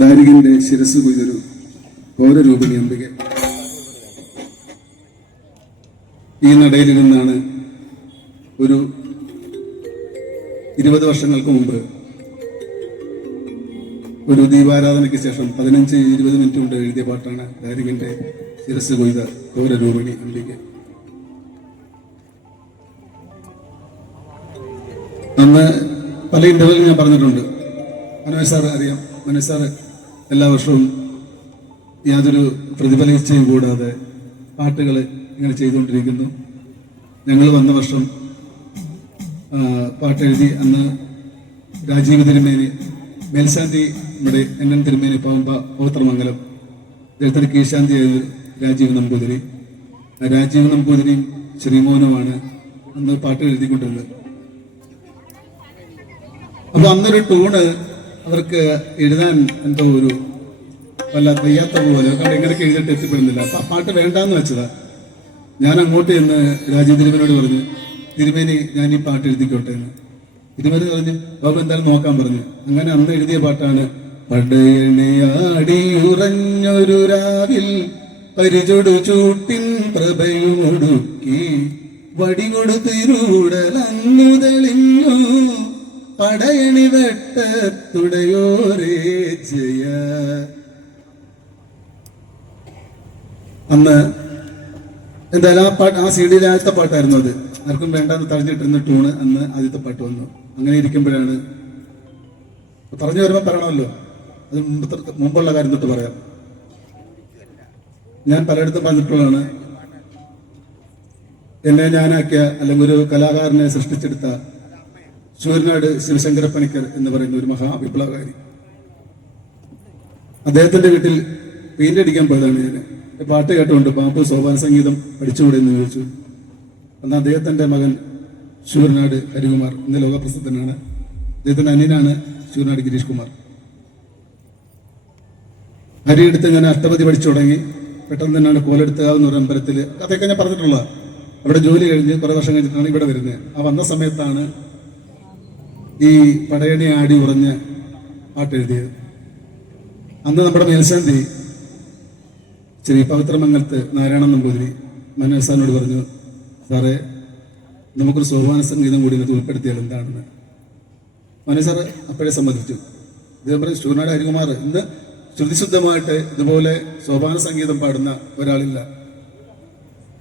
ദാരികന്റെ ശിരസ് കൊയ്തൊരു ഘോരരൂപിണി അംബിക. ഈ നടയിലിരുന്നാണ് ഒരു 20 വർഷങ്ങൾക്ക് മുമ്പ് ഒരു ദീപാരാധനയ്ക്ക് ശേഷം 15-20 മിനിറ്റ് കൊണ്ട് എഴുതിയ പാട്ടാണ് ദാരികന്റെ ശിരസ് കൊയ്ത ഘോരരൂപിണി അംബിക. അന്ന് പല ഇന്റർവ്യൂവിൽ ഞാൻ പറഞ്ഞിട്ടുണ്ട്. മനോജ് സാർ അറിയാം. മനോജ് സാർ എല്ലാ വർഷവും യാതൊരു പ്രതിഫലിച്ചയും കൂടാതെ പാട്ടുകൾ ഇങ്ങനെ ചെയ്തുകൊണ്ടിരിക്കുന്നു. ഞങ്ങൾ വന്ന വർഷം പാട്ടെഴുതി അന്ന് രാജീവ് തിരുമേനി, മേൽശാന്തി നമ്മുടെ NN തിരുമേനി പൗത്രമംഗലം, അദ്ദേഹത്തിന് കീഴ്ശാന്തിയായ രാജീവ് നമ്പൂതിരി. രാജീവ് നമ്പൂതിരിയും ശ്രീമോനുമാണ് അന്ന് പാട്ട് എഴുതിക്കൊണ്ടിരുന്നത്. അപ്പൊ അന്നൊരു ടൂണ് അവർക്ക് എഴുതാൻ എന്തോ ഒരു വല്ലാത്ത വയ്യാത്ത പോലെ, കാരണം ഇങ്ങനെയൊക്കെ എഴുതിയിട്ട് എത്തിപ്പെടുന്നില്ല. അപ്പൊ ആ പാട്ട് വേണ്ടാന്ന് വെച്ചതാ. ഞാൻ അങ്ങോട്ട് എന്ന് രാജീവ് തിരുമേനോട് പറഞ്ഞു, തിരുമേനി ഞാൻ ഈ പാട്ട് എഴുതിക്കോട്ടെ എന്ന്. തിരുമേനി പറഞ്ഞു ബാബു എന്തായാലും നോക്കാൻ പറഞ്ഞു. അങ്ങനെ അന്ന് എഴുതിയ പാട്ടാണ് പടയണയാടിയുറഞ്ഞൊരു രാവിൽ പരിചൊടു ചൂട്ടിൻ പ്രഭയുമൊടുക്കി വടികൊടു തിരുടലങ്ങു തെളിഞ്ഞു പടയണി വെട്ടത്തുടയോരേ ജയ. അന്ന് എന്തായാലും ആ പാട്ട്, ആ CD-യിലെ ആദ്യത്തെ പാട്ടായിരുന്നു അത്. ആർക്കും വേണ്ടാന്ന് തഴഞ്ഞിട്ടിരുന്ന ടൂണ് അന്ന് ആദ്യത്തെ പാട്ട് വന്നു. അങ്ങനെ ഇരിക്കുമ്പോഴാണ് പറഞ്ഞു വരുമ്പോൾ പറയണമല്ലോ, അത് മുമ്പുള്ള കാര്യം തൊട്ട് പറയാം. ഞാൻ പലയിടത്തും പറഞ്ഞിട്ടുള്ളതാണ്, എന്നെ ഞാനാക്കിയ അല്ലെങ്കിൽ ഒരു കലാകാരനെ സൃഷ്ടിച്ചെടുത്ത ശൂരനാട് ശിവശങ്കര പണിക്കർ എന്ന് പറയുന്ന ഒരു മഹാവിപ്ലവകാരി. അദ്ദേഹത്തിന്റെ വീട്ടിൽ പെയിന്റ് അടിക്കാൻ പോയതാണ് ഞാൻ. പാട്ട് കേട്ടുകൊണ്ട് ബാബു സോപാന സംഗീതം പഠിച്ചുകൂടെ എന്ന് ചോദിച്ചു. അന്ന് അദ്ദേഹത്തിന്റെ മകൻ ശൂരനാട് ഹരികുമാർ ഇന്ന് ലോകപ്രസിദ്ധനാണ്. അദ്ദേഹത്തിന്റെ അനിയനാണ് ശൂരനാട് ഗിരീഷ് കുമാർ. ഹരിയെടുത്ത് ഞാൻ അഷ്ടപതി പഠിച്ചു തുടങ്ങി. പെട്ടെന്ന് തന്നെയാണ് കോലെടുത്തുകാവുന്ന ഒരു അമ്പലത്തിൽ, അതൊക്കെ ഞാൻ പറഞ്ഞിട്ടുള്ള, അവിടെ ജോലി കഴിഞ്ഞ് കുറെ വർഷം കഴിഞ്ഞിട്ടാണ് ഇവിടെ വരുന്നത്. ആ വന്ന സമയത്താണ് ഈ പടയണി ആടി ഉറഞ്ഞ പാട്ടെഴുതിയത്. അന്ന് നമ്മുടെ മേൽശാന്തി ശ്രീ പവിത്രമംഗലത്ത് നാരായണൻ നമ്പൂതിരി മനോജ് സാറിനോട് പറഞ്ഞു, സാറേ നമുക്കൊരു സോപാന സംഗീതം കൂടി ഇതിനകത്ത് ഉൾപ്പെടുത്തിയാൽ എന്താണെന്ന്. മനോജ് സാറ് അപ്പോഴേ സമ്മതിച്ചു. ഇദ്ദേഹം പറഞ്ഞു, ശൂരനാട് ഹരികുമാർ ഇന്ന് ശ്രുതിശുദ്ധമായിട്ട് ഇതുപോലെ സോപാന സംഗീതം പാടുന്ന ഒരാളില്ല.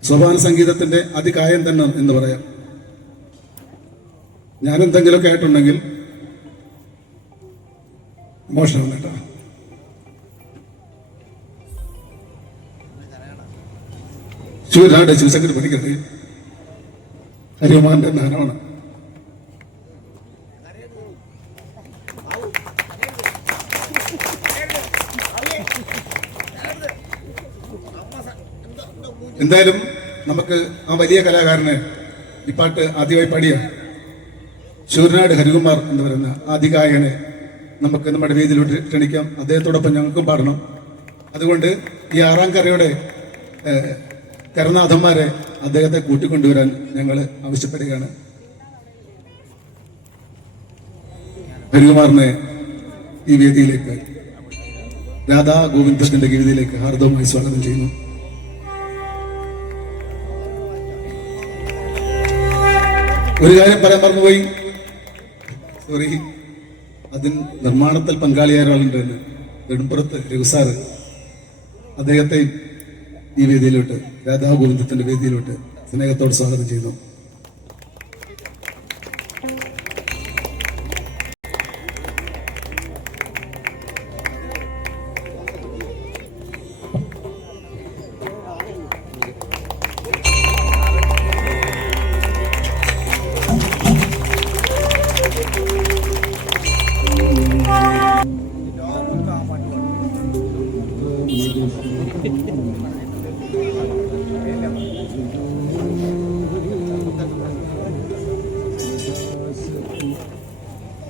സോപാന സംഗീതത്തിന്റെ അതികായം തന്നെ എന്ന് പറയാം. ഞാൻ എന്തെങ്കിലുമൊക്കെ ആയിട്ടുണ്ടെങ്കിൽ മോശമാണ് കേട്ടോ. ശൂരനാട് ശിവശങ്കർ പഠിക്കട്ടെ ഹരികുമാറിന്റെ നാരായണ. എന്തായാലും നമുക്ക് ആ വലിയ കലാകാരനെ ഈ പാട്ട് ആദ്യമായി പാടിയ ശൂരനാട് ഹരികുമാർ എന്ന് പറയുന്ന ആദികായകനെ നമുക്ക് നമ്മുടെ വേദിയിലോട്ട് ക്ഷണിക്കാം. അദ്ദേഹത്തോടൊപ്പം ഞങ്ങൾക്കും പാടണം. അതുകൊണ്ട് ഈ 6-ാം കരയുടെ കരനാഥന്മാരെ അദ്ദേഹത്തെ കൂട്ടിക്കൊണ്ടുവരാൻ ഞങ്ങൾ ആവശ്യപ്പെടുകയാണ്. ഹരികുമാറിനെ ഈ വേദിയിലേക്ക്, രാധാ ഗോവിന്ദന്റെ വേദിയിലേക്ക് ഹാർദവമായി സ്വാഗതം ചെയ്യുന്നു. ഒരു കാര്യം പറയാൻ മറന്നുപോയി, സോറി. അതിന് നിർമ്മാണത്തിൽ പങ്കാളിയായ ഒരാളുണ്ടെന്ന്, നെടുമ്പുറത്ത് രഘുസാറ്. അദ്ദേഹത്തെ ഈ വേദിയിലോട്ട്, രാധാ ഗോവിന്ദത്തിന്റെ വേദിയിലോട്ട് സ്നേഹത്തോട് സ്വാഗതം ചെയ്യുന്നു.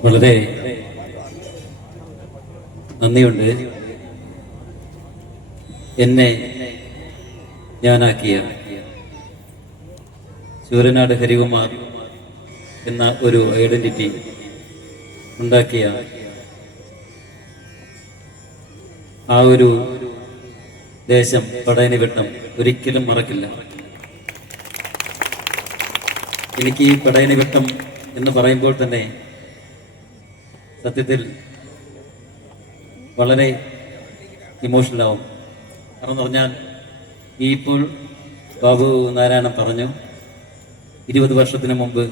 വളരെ നന്ദിയുണ്ട്. എന്നെ ഞാനാക്കിയ ശൂരനാട് ഹരികുമാർ എന്ന ഒരു ഐഡന്റിറ്റി ഉണ്ടാക്കിയ ആ ഒരു ദേശം പടയണിവട്ടം ഒരിക്കലും മറക്കില്ല. എനിക്ക് ഈ പടയണിവട്ടം എന്ന് പറയുമ്പോൾ തന്നെ സത്യത്തിൽ വളരെ ഇമോഷണൽ ആവും. കാരണം എന്ന് പറഞ്ഞാൽ ഈ ഇപ്പോൾ ബാബു നാരായണൻ പറഞ്ഞു 20 വർഷത്തിന് മുമ്പ്,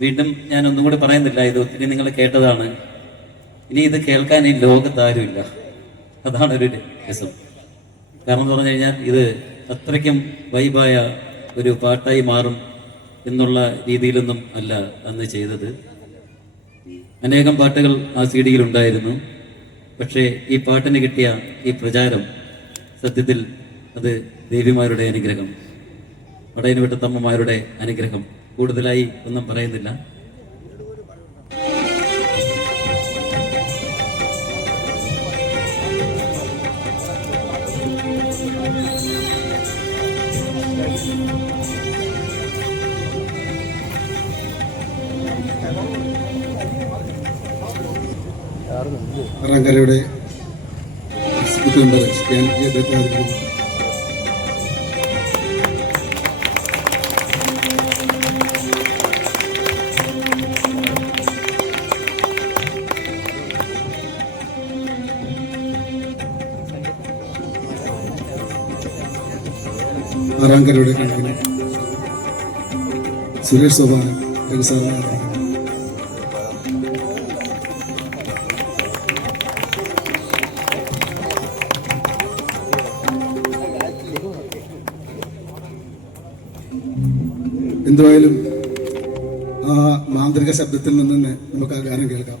വീണ്ടും ഞാൻ ഒന്നും കൂടി പറയുന്നില്ല, ഇത് ഒത്തിരി നിങ്ങൾ കേട്ടതാണ്. ഇനി ഇത് കേൾക്കാൻ ഈ ലോകത്താരുമില്ല. അതാണ് ഒരു രസം. കാരണം എന്ന് പറഞ്ഞു കഴിഞ്ഞാൽ ഇത് അത്രയ്ക്കും വൈബായ ഒരു പാട്ടായി മാറും എന്നുള്ള രീതിയിലൊന്നും അല്ല അന്ന് ചെയ്തത്. അനേകം പാട്ടുകൾ ആ സി ഡിയിൽ ഉണ്ടായിരുന്നു. പക്ഷേ ഈ പാട്ടിന് കിട്ടിയ ഈ പ്രചാരം സത്യത്തിൽ അത് ദേവിമാരുടെ അനുഗ്രഹം, പടയണിവട്ടത്തമ്മമാരുടെ അനുഗ്രഹം. കൂടുതലായി ഒന്നും പറയുന്നില്ല. അറങ്കരയുടെ മെമ്പർ ഞാൻ ഈ അദ്ദേഹത്തെ ആദരിക്കുന്നു. ആറാങ്കരയുടെ കണക്കിന് സുരേഷ് സോപാനം സാറിനെ ആദരിക്കുന്നു. എന്തായാലും ആ മാന്ത്രിക ശബ്ദത്തിൽ നിന്ന് നമുക്ക് ആ ഗാനം കേൾക്കാം.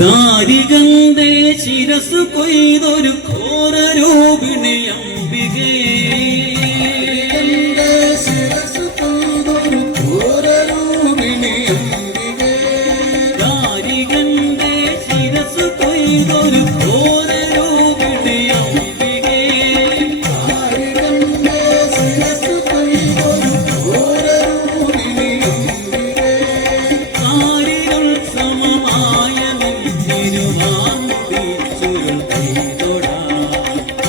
നാരികന്റെ ശിരസ് കൊയ്തൊരു ഘോരരൂപിണി അംബികേ, നാരികന്റെ ശിരസ് കൊയ്തൊരു ഘോരരൂപിണി അംബികേ, ആരിരുൾ സമമായ തിരുവാൻമുടി ചുരുൾ കൈതൊടാ,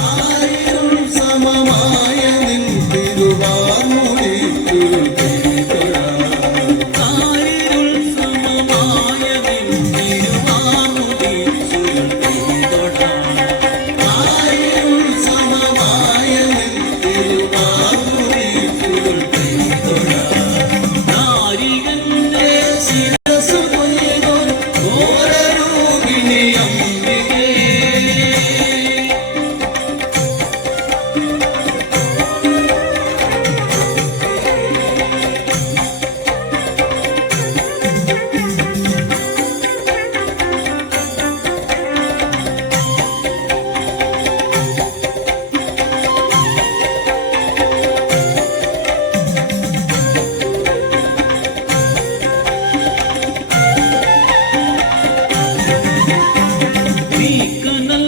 ആരിരുൾ സമമായ നിൻ തിരുവാൻമുടി ചുരുൾ കൈതൊടാ, ആരിരുൾ സമമായ നിൻ തിരുവാൻമുടി ചുരുൾ കൈതൊടാ, ആരിരുൾ സമമായ നിൻ തിരുവാൻമുടി ചുരുൾ കൈതൊടാ, നാരികന്റെ ശിരസ്സു കൊയ്തൊരു ഘോരരൂപിണി അംബികേ. നീ കനൽ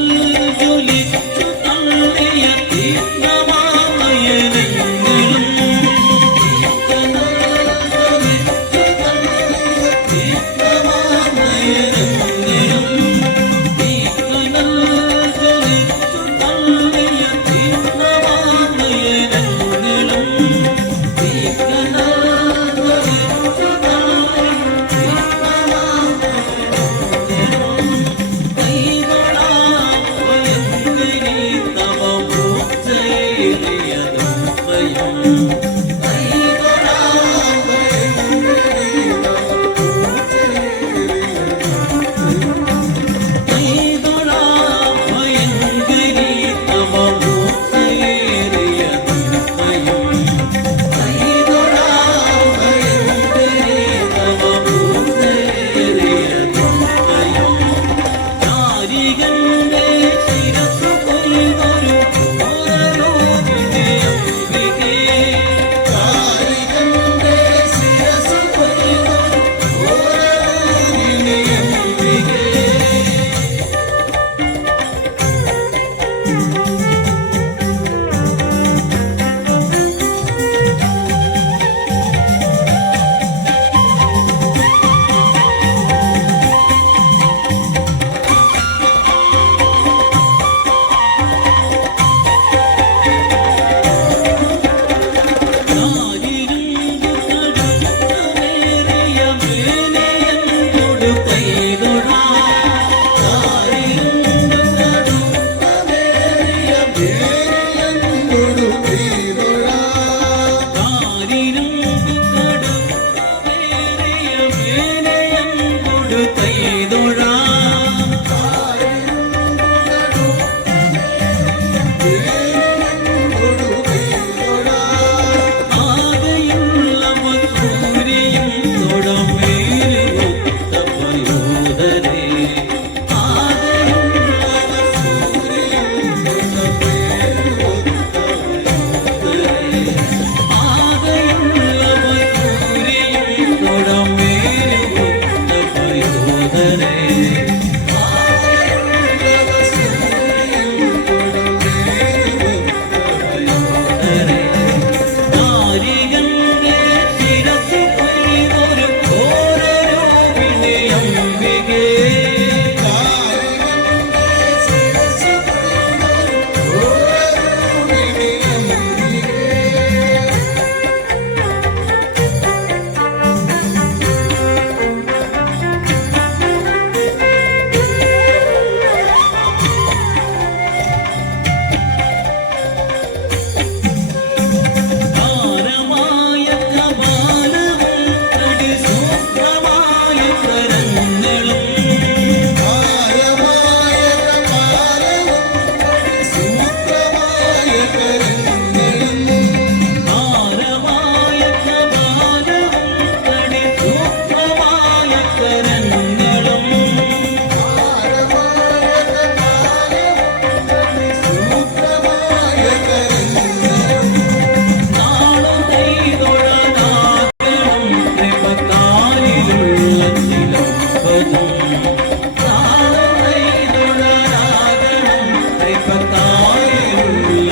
തൃപ്പത്തായിലുള്ള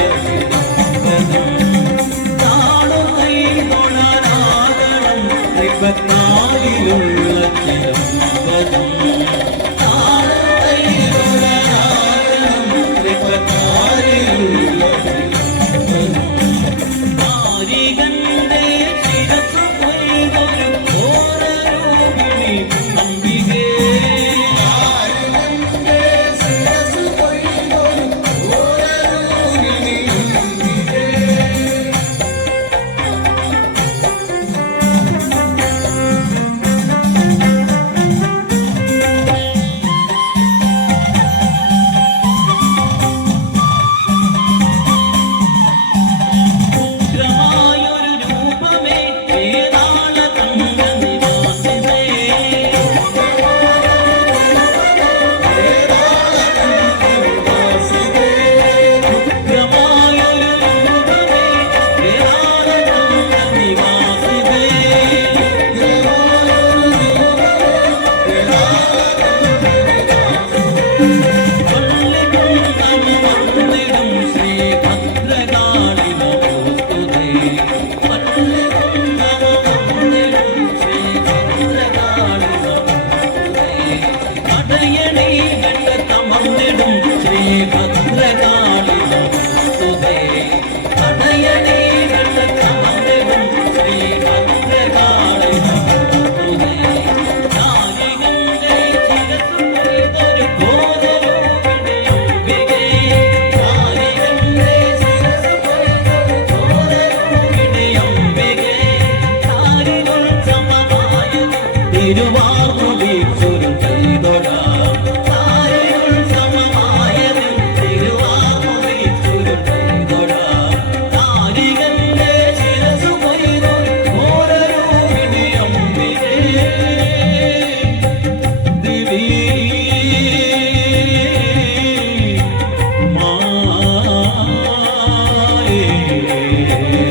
താടും കൈ തൊഴാനാകണം തൃപ്പത്തായിലുള്ള ചിലമ്പതും താടും കൈ തൊഴാനാകണം തൃപ്പത്തായിലുള്ള ആരികന്റെ ശിരസ്സു കൊയ്തൊരു ഘോരരൂപിണി അംബികേ ഉഗ്രമായൊരു രൂപമേ വേതാള തങ്കനിവാസിനേ ഉഗ്രമായൊരു രൂപമേ വേതാള തങ്കനിവാസിനേ വന്നിടും ശ്രീഭദ്രകാളിന പോത്തുതേ വന്നിടും ശ്രീഭദ്രകാളിന പോത്തുതേ അടയണി കണ്ടമർന്നിടും ശ്രീഭദ്രകാളിന പോത്തുതേ അടയണി കണ്ടമർന്നിടും ശ്രീഭദ്രകാളിന പോത്തുതേ നാരികന്റെ ശിരസ്സു കൊയ്തൊരു ഘോരരൂപിണി അംബികേ നാരികന്റെ ശിരസ്സു കൊയ്തൊരു ഘോരരൂപിണി അംബികേ താരിരുൾ സമമായ തിരുവാർന്നു വീഴ്ചൊരു കൈതൊഴാം താരിരുൾ സമമായ തിരുവാർന്നു വീഴ്ചൊരു കൈതൊഴാം നാരികന്റെ ശിരസ്സു കൊയ്തൊരു ഘോരരൂപിണി അംബികേ ദേവി മായേ